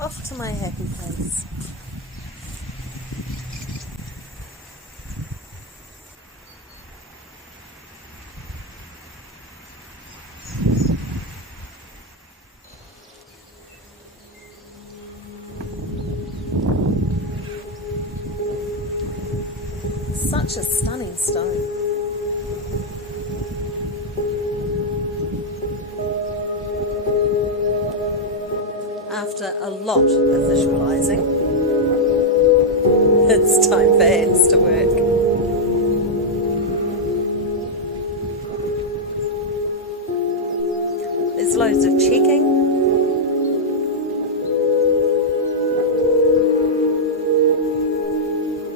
off to my happy place. Such a stunning stone. After a lot of visualizing, it's time for hands to work. There's loads of checking.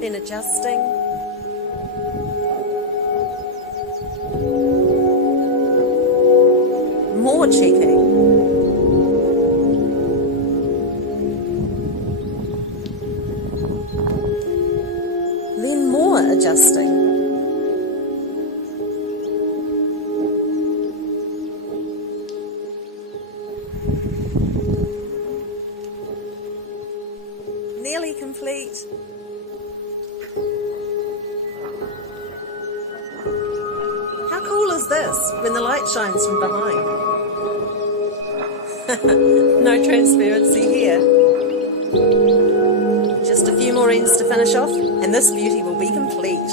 Then adjusting. More checking. Then more adjusting. Nearly complete. How cool is this when the light shines from behind? No transparency here. Just a few more ends to finish off and this beauty will be complete.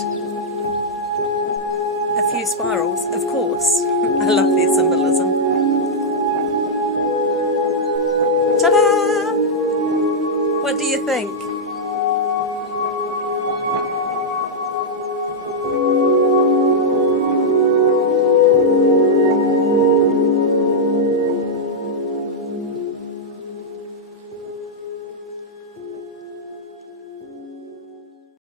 A few spirals, of course. I love their symbolism. Ta-da! What do you think?